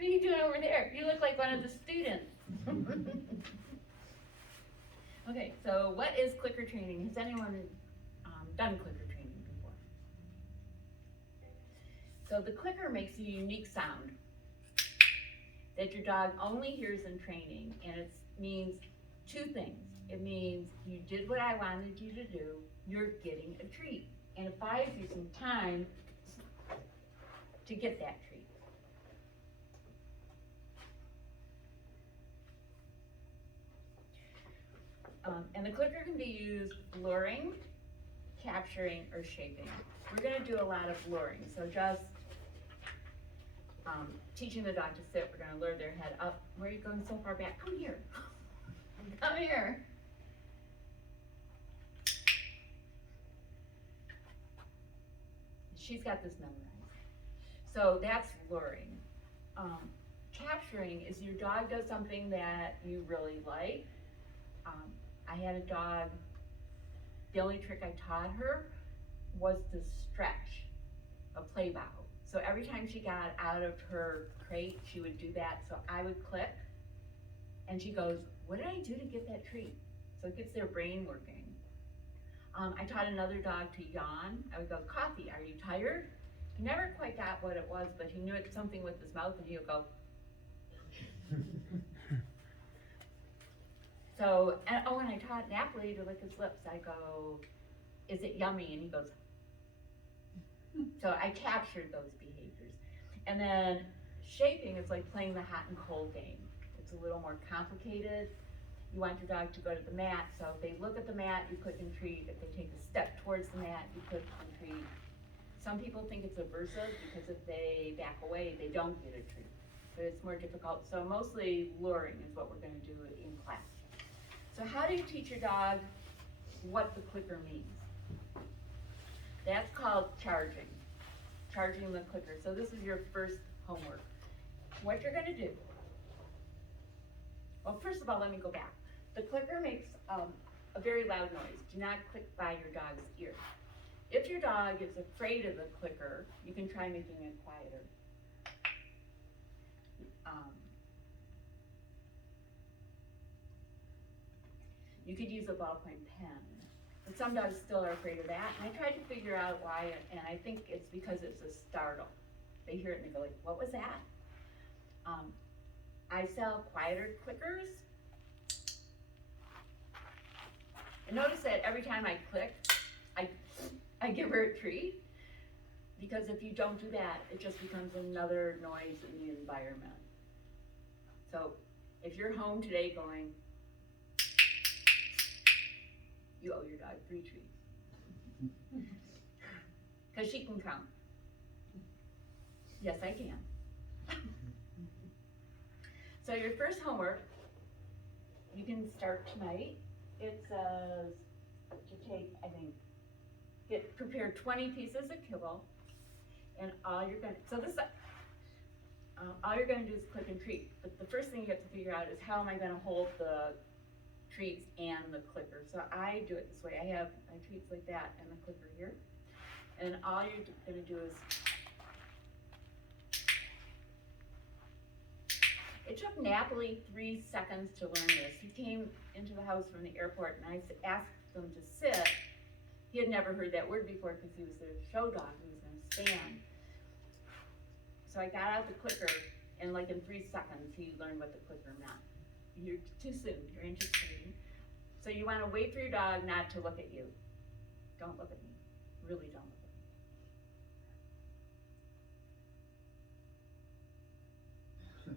What are you doing over there? You look like one of the students. Okay, so what is clicker training? Has anyone done clicker training before? So the clicker makes a unique sound that your dog only hears in training, and it means two things. It means you did what I wanted you to do, you're getting a treat. And it buys you some time to get that treat. And the clicker can be used luring, capturing, or shaping. We're going to do a lot of luring, so just teaching the dog to sit. We're going to lure their head up. Where are you going so far back? Come here. Come here. She's got this memorized. So that's luring. Capturing is your dog does something that you really like. I had a dog, the only trick I taught her was to stretch a play bow. So every time she got out of her crate, she would do that. So I would click, and she goes, what did I do to get that treat? So it gets their brain working. I taught another dog to yawn. I would go, coffee, are you tired? He never quite got what it was, but he knew it's something with his mouth, and he would go. So, when I taught Napoli to lick his lips, I go, is it yummy? And he goes. So I captured those behaviors. And then shaping is like playing the hot and cold game. It's a little more complicated. You want your dog to go to the mat, so if they look at the mat, you click and treat. If they take a step towards the mat, you click and treat. Some people think it's aversive because if they back away, they don't get a treat. But it's more difficult. So mostly luring is what we're going to do in class. So how do you teach your dog what the clicker means? That's called charging the clicker. So this is your first homework. What you're going to do, well, first of all, let me go back. The clicker makes a very loud noise. Do not click by your dog's ear. If your dog is afraid of the clicker, you can try making it quieter. You could use a ballpoint pen. But some dogs still are afraid of that. And I tried to figure out why, and I think it's because it's a startle. They hear it and they go like, what was that? I sell quieter clickers. And notice that every time I click, I give her a treat. Because if you don't do that, it just becomes another noise in the environment. So if you're home today going, you owe your dog 3 treats. Because she can count. Yes, I can. So your first homework, you can start tonight. It says to take, prepare 20 pieces of kibble, and all you're gonna do is click and treat. But the first thing you have to figure out is how am I gonna hold the treats and the clicker. So I do it this way. I have my treats like that and the clicker here. And all you're gonna do is, it took Napoli 3 seconds to learn this. He came into the house from the airport and I asked him to sit. He had never heard that word before because he was the show dog. He was gonna stand. So I got out the clicker and like in 3 seconds he learned what the clicker meant. You're too soon, you're anticipating. So you want to wait for your dog not to look at you. Don't look at me, really don't look at me.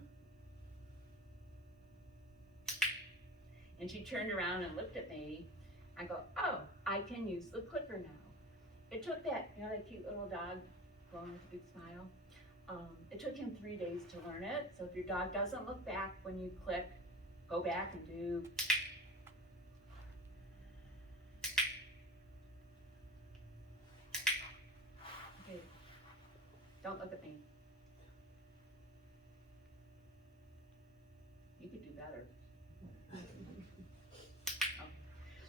And she turned around and looked at me. I go, oh, I can use the clicker now. It took that, that cute little dog going with a big smile. It took him 3 days to learn it. So if your dog doesn't look back when you click, go back and do. Okay, don't look at me. You could do better. Oh.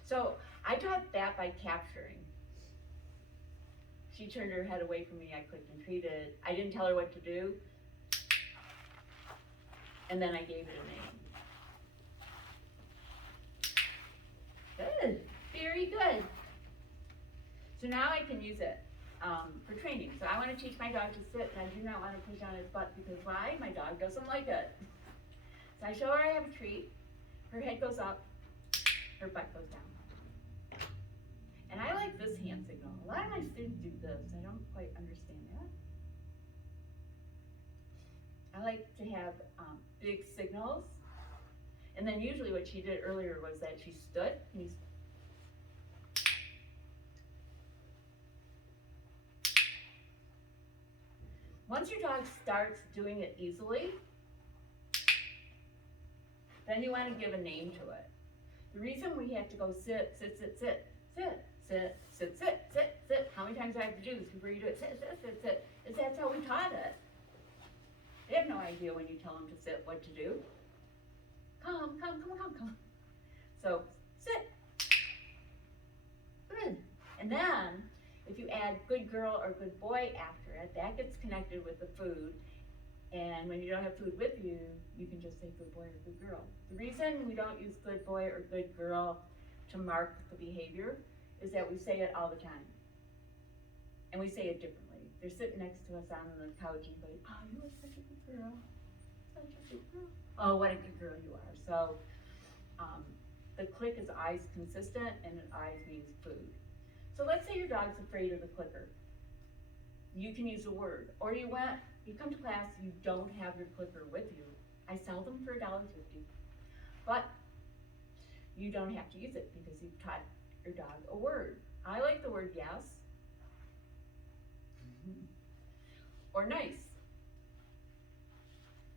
So I taught that by capturing. She turned her head away from me, I clicked and treated. I didn't tell her what to do. and then I gave it a name. Good, very good. So now I can use it for training. So I want to teach my dog to sit, and I do not want to push on his butt because why? My dog doesn't like it. So I show her I have a treat. Her head goes up, her butt goes down. And I like this hand signal. A lot of my students do this. I don't quite understand that. I like to have big signals. And then usually what she did earlier was that she stood. Once your dog starts doing it easily, then you want to give a name to it. The reason we have to go sit, sit, sit, sit, sit, sit, sit, sit, sit, sit, how many times do I have to do this before you do it? Sit, sit, sit, sit, is that's how we taught it. They have no idea when you tell them to sit what to do. Come, come, come, come, come. So, sit. Good. And then, if you add good girl or good boy after it, that gets connected with the food. And when you don't have food with you, you can just say good boy or good girl. The reason we don't use good boy or good girl to mark the behavior is that we say it all the time. And we say it differently. They're sitting next to us on the couch and going, oh, you are such a good girl. Such a good girl. Oh, what a good girl you are. So the click is eyes consistent, and eyes means food. So let's say your dog's afraid of the clicker. You can use a word. Or you come to class, you don't have your clicker with you. I sell them for $1.50. But you don't have to use it because you've taught your dog a word. I like the word yes. Or nice.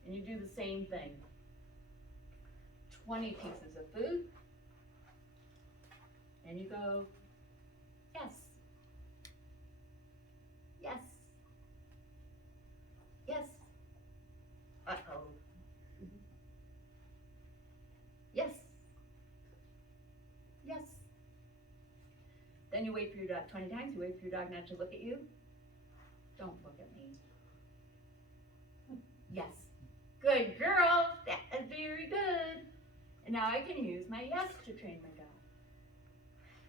And you do the same thing. 20 pieces of food. And you go, yes. Yes. Yes. Uh-oh. Yes. Yes. Then you wait for your dog 20 times. You wait for your dog not to look at you. Don't look at me. Yes. Good girl. That is very good. And now I can use my yes to train my dog.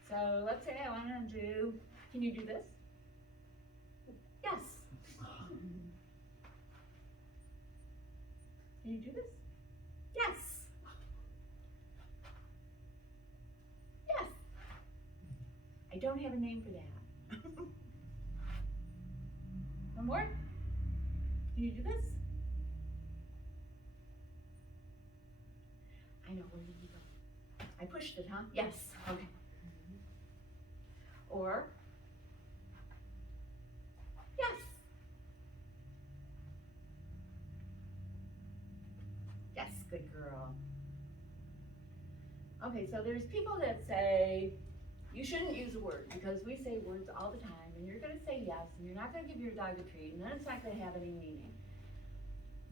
So let's say I want to do, can you do this? Yes. Can you do this? Yes. Yes. I don't have a name for that. One more? Can you do this? I know, where did you go? I pushed it, huh? Yes, okay. Or, yes. Yes, good girl. Okay, so there's people that say, you shouldn't use a word because we say words all the time and you're gonna say yes and you're not gonna give your dog a treat and then it's not gonna have any meaning.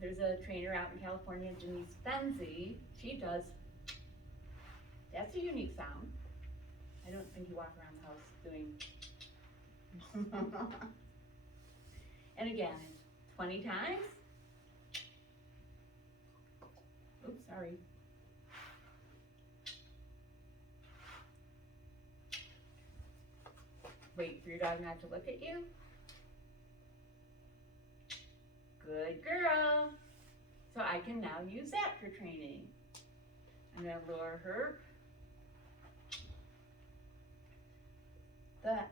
There's a trainer out in California, Denise Fenzi, she does, that's a unique sound. I don't think you walk around the house doing, and again, 20 times. Oops, sorry. Wait for your dog not to look at you. Good girl. So I can now use that for training. I'm gonna lure her.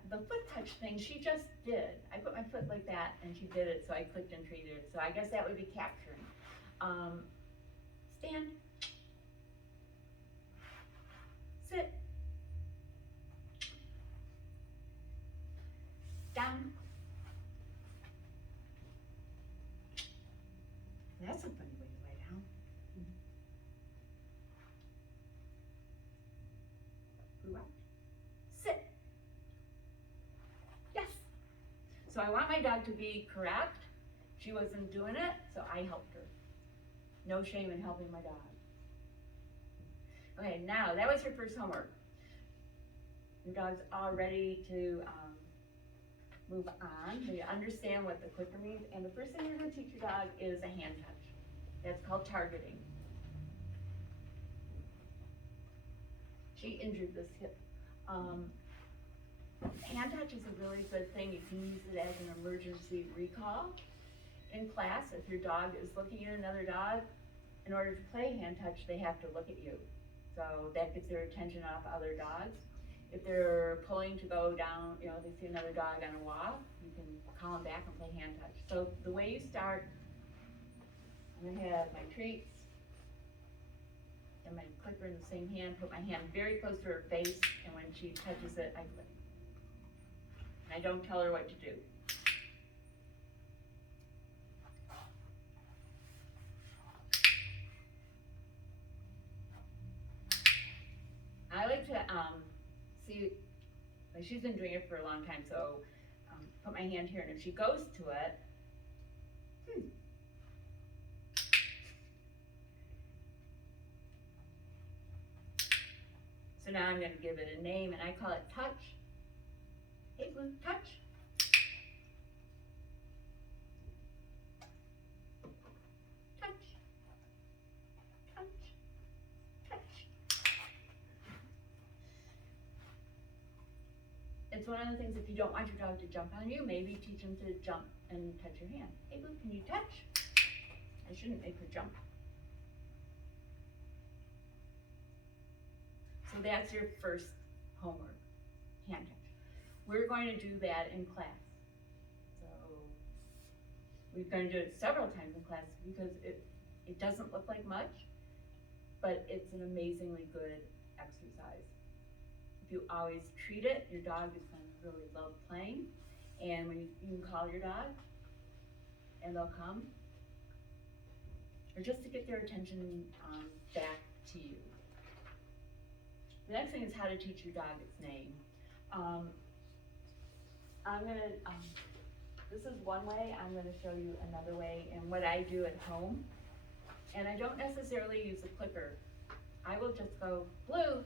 The foot touch thing she just did. I put my foot like that and she did it, so I clicked and treated it. So I guess that would be capturing. Stand. Sit. Down. That's a funny way to lay down. Blue out. Sit. Yes. So I want my dog to be correct. She wasn't doing it, so I helped her. No shame in helping my dog. Okay, now that was your first homework. Your dog's all ready to move on. So you understand what the clicker means, and the first thing you're going to teach your dog is a hand touch. That's called targeting. She injured this hip. Hand touch is a really good thing. You can use it as an emergency recall. In class, if your dog is looking at another dog, in order to play hand touch, they have to look at you. So that gets their attention off other dogs. If they're pulling to go down, you know, they see another dog on a walk, you can call them back and play hand touch. So the way you start, I'm gonna have my treats and my clicker in the same hand, put my hand very close to her face, and when she touches it, I click. I don't tell her what to do. I like to see, like she's been doing it for a long time, so put my hand here, and if she goes to it, so now I'm going to give it a name, and I call it touch. Hey, Blue, touch. Touch. Touch. Touch. It's one of the things, if you don't want your dog to jump on you, maybe teach him to jump and touch your hand. Hey, Blue, can you touch? I shouldn't make her jump. So that's your first homework, hand touch. We're going to do that in class. So we're going to do it several times in class because it doesn't look like much, but it's an amazingly good exercise. If you always treat it, your dog is going to really love playing. And when you can call your dog and they'll come, or just to get their attention back to you. The next thing is how to teach your dog its name. I'm gonna, this is one way, I'm gonna show you another way and what I do at home. And I don't necessarily use a clicker. I will just go, Blue,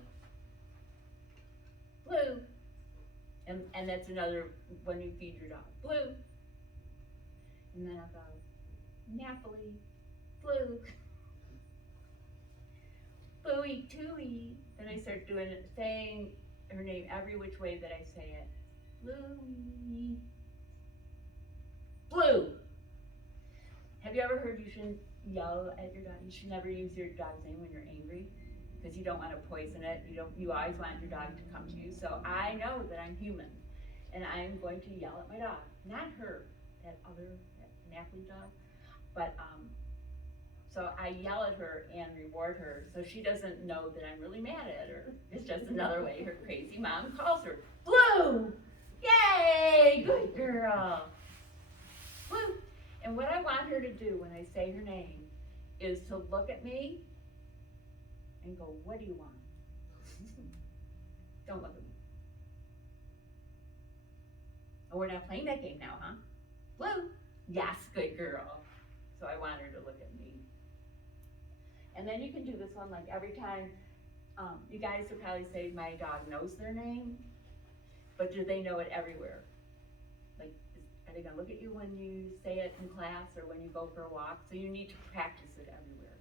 Blue. And that's another, when you feed your dog, Blue. And then I'll go, Napoli, Blue. Bluey, Tooey. Then I start doing it, saying her name every which way that I say it. Bluey. Blue. Have you ever heard you shouldn't yell at your dog? You should never use your dog's name when you're angry because you don't want to poison it. You always want your dog to come to you. So I know that I'm human and I'm going to yell at my dog. Not her, that Napoli dog. But so I yell at her and reward her so she doesn't know that I'm really mad at her. It's just another way her crazy mom calls her. Blue! Yay! Good girl! Blue! And what I want her to do when I say her name is to look at me and go, what do you want? Don't look at me. Oh, we're not playing that game now, huh? Blue! Yes, good girl. So I want her to look at me. And then you can do this one like every time, you guys would probably say my dog knows their name, but do they know it everywhere? Like, are they gonna look at you when you say it in class or when you go for a walk? So you need to practice it everywhere.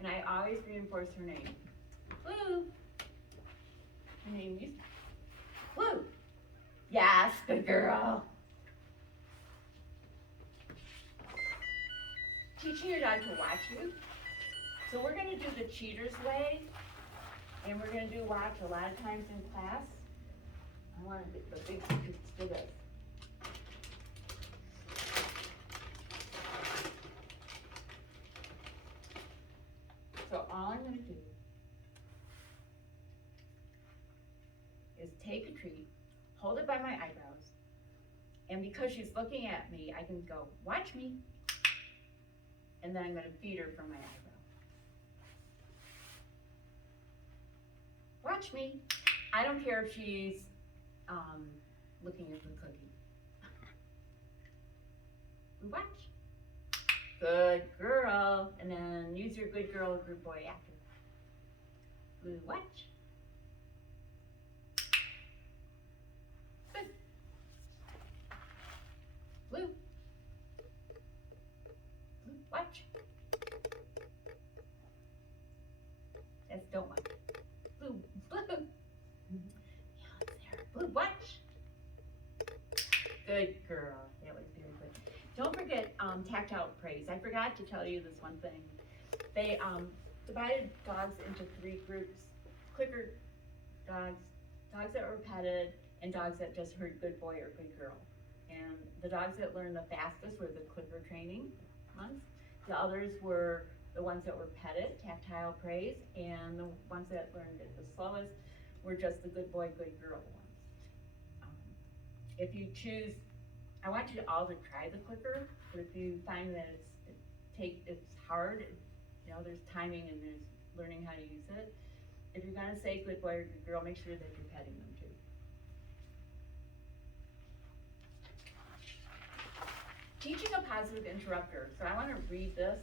And I always reinforce her name. Blue. Her name is Blue. Yes, good girl. Teaching your dog to watch you. So we're going to do the cheater's way, and we're going to do watch a lot of times in class. I want to get the big scoops to this. So all I'm going to do is take a treat, hold it by my eyebrows, and because she's looking at me, I can go, watch me, and then I'm going to feed her from my eyebrow. Watch me. I don't care if she's looking at the cookie. Watch. Good girl. And then use your good girl or good boy after. Blue, watch. Good. Blue. Blue, watch. Good girl. That was very good. Don't forget tactile praise. I forgot to tell you this one thing. They divided dogs into 3 groups. Clicker dogs, dogs that were petted, and dogs that just heard good boy or good girl. And the dogs that learned the fastest were the clicker training ones. The others were the ones that were petted, tactile praise, and the ones that learned it the slowest were just the good boy, good girl ones. If you choose, I want you all to try the clicker, but if you find that it's hard, you know, there's timing and there's learning how to use it. If you're gonna say good boy or good girl, make sure that you're petting them too. Teaching a positive interrupter. So I want to read this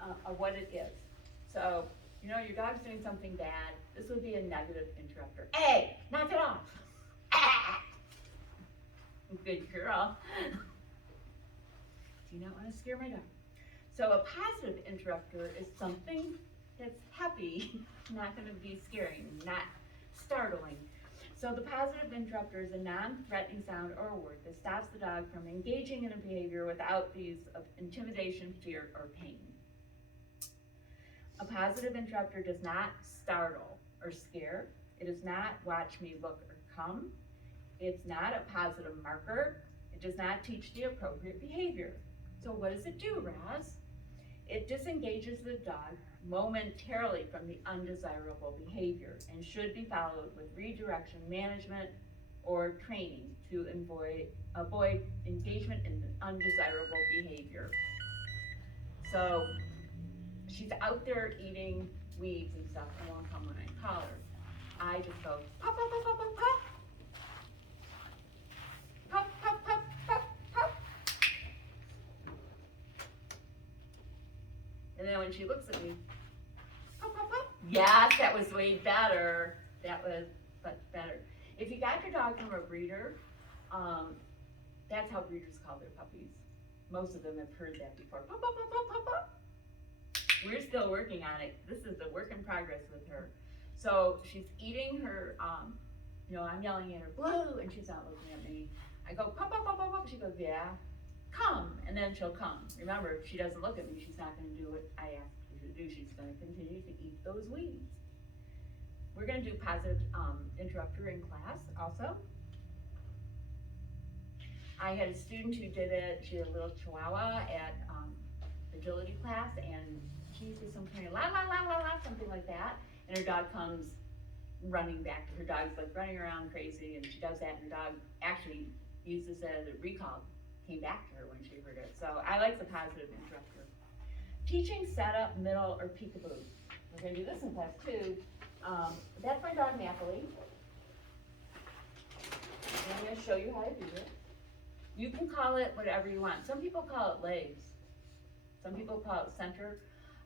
of what it is. So, you know, your dog's doing something bad. This would be a negative interrupter. Hey, knock it off. Ah! Good girl. Do you not want to scare my dog? So a positive interrupter is something that's happy, not going to be scaring, not startling. So the positive interrupter is a non-threatening sound or word that stops the dog from engaging in a behavior without the use of intimidation, fear, or pain. A positive interrupter does not startle or scare. It does not watch me, look, or come. It's not a positive marker. It does not teach the appropriate behavior. So what does it do, Raz? It disengages the dog momentarily from the undesirable behavior and should be followed with redirection, management, or training to avoid engagement in undesirable behavior. So she's out there eating weeds and stuff and won't come when I call her. I just go, pop, pop, pop, pop, pop, pop. Pop, pop, pop, pop, pop. And then when she looks at me, pop, pop, pop. Yes, that was way better. That was much better. If you got your dog from a breeder, that's how breeders call their puppies. Most of them have heard that before. Pop, pop, pop, pop, pop, pop. We're still working on it. This is a work in progress with her. So she's eating her, you know, I'm yelling at her, Blue, and she's not looking at me. I go, pop, pop, pop, pop, pop. She goes, yeah, come. And then she'll come. Remember, if she doesn't look at me, she's not going to do what I asked her to do. She's going to continue to eat those weeds. We're going to do positive interrupter in class also. I had a student who did it. She had a little chihuahua at agility class, and she used to some kind of la la la la la, something like that. And her dog comes running back. Her dog's like running around crazy, and she does that, and her dog actually used this as a recall, came back to her when she heard it. So I like the positive interrupter. Teaching setup, middle, or peekaboo. We're going to do this in class too. That's my dog Napoli. And I'm going to show you how to do it. You can call it whatever you want. Some people call it legs. Some people call it center.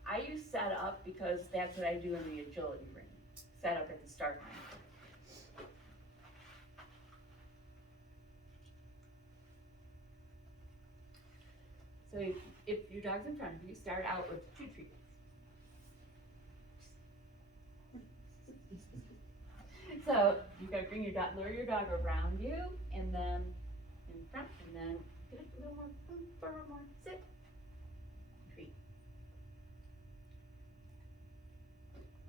I use set up because that's what I do in the agility ring. Set up at the start line. So if your dog's in front of you, start out with 2 treats. So you gotta bring your dog, lure your dog around you, and then in front, and then get a little more, sit, treat.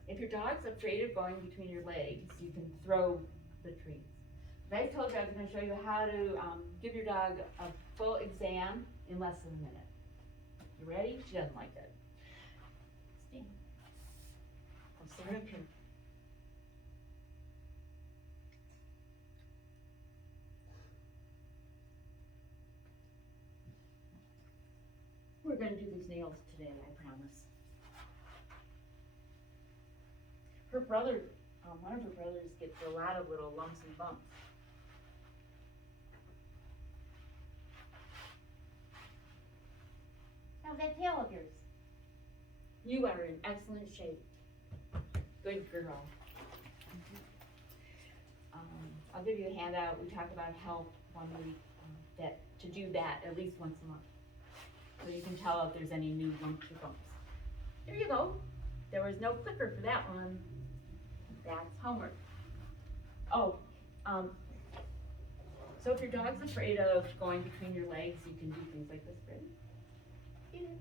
If your dog's afraid of going between your legs, you can throw the treats. I told you I was going to show you how to give your dog a full exam in less than a minute. You ready? She doesn't like it. Stand. I'll stand up here. We're going to do these nails today, I promise. Her brother, one of her brothers gets a lot of little lumps and bumps. How's that tail of yours? You are in excellent shape. Good girl. I'll give you a handout. We talk about health one week, to do that at least once a month. So you can tell if there's any new lumps or bumps. There you go. There was no clicker for that one. That's homework. Oh, So if your dog's afraid of going between your legs, you can do things like this, Brittany. Get it.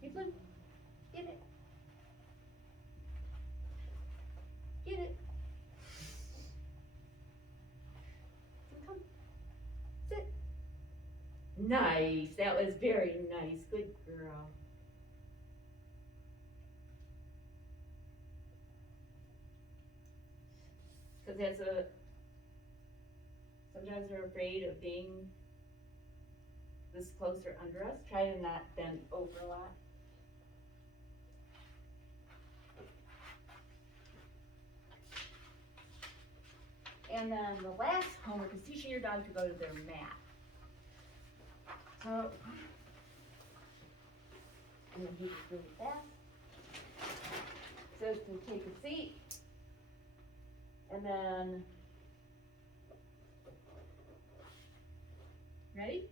Hey, Blue. Get it. Get it. Come. Sit. Nice. That was very nice. Good girl. Because sometimes they're afraid of being this close or under us. Try to not bend over a lot. And then the last homework is teaching your dog to go to their mat. So, I'm going to do this really fast. Says to take a seat. And then, ready?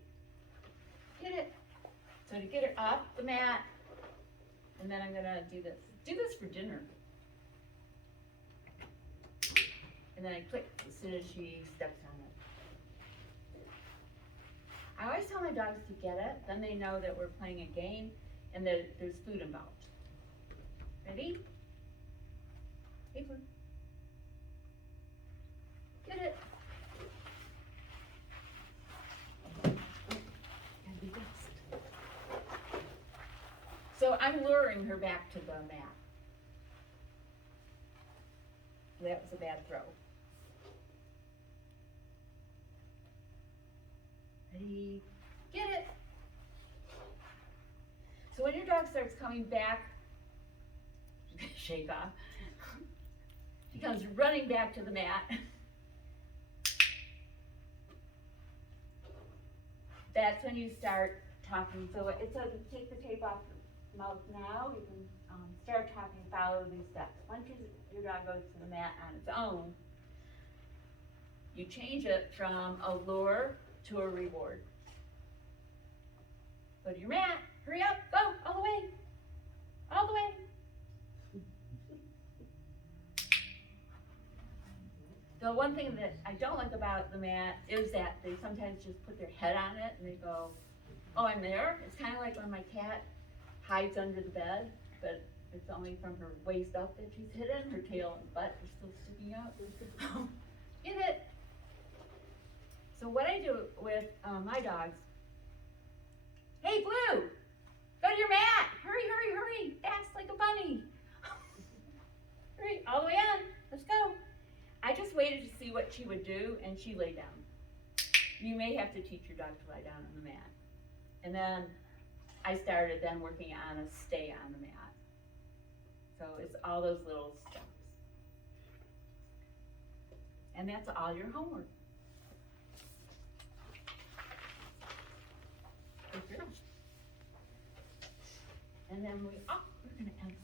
Get it. So to get her off the mat, and then I'm gonna do this. Do this for dinner. And then I click as soon as she steps on it. I always tell my dogs to get it, then they know that we're playing a game and that there's food involved. Ready? Hey, Blue. Get it. And be best. So I'm luring her back to the mat. That was a bad throw. Ready? Get it. So when your dog starts coming back, shake off. She comes running back to the mat. That's when you start talking. So it says take the tape off the mouth now. You can start talking, follow these steps. Once your dog goes to the mat on its own, you change it from a lure to a reward. Go to your mat, hurry up, go, all the way, all the way. The one thing that I don't like about the mat is that they sometimes just put their head on it and they go, oh, I'm there. It's kind of like when my cat hides under the bed, but it's only from her waist up that she's hidden. Her tail and butt are still sticking out. Get it? So what I do with my dogs, hey, Blue, go to your mat. Hurry, hurry, hurry. Fast like a bunny. Hurry, all the way in. Let's go. I just waited to see what she would do, and she lay down. You may have to teach your dog to lie down on the mat. And then I started then working on a stay on the mat. So it's all those little steps. And that's all your homework. Good girl. And then we're gonna end in time.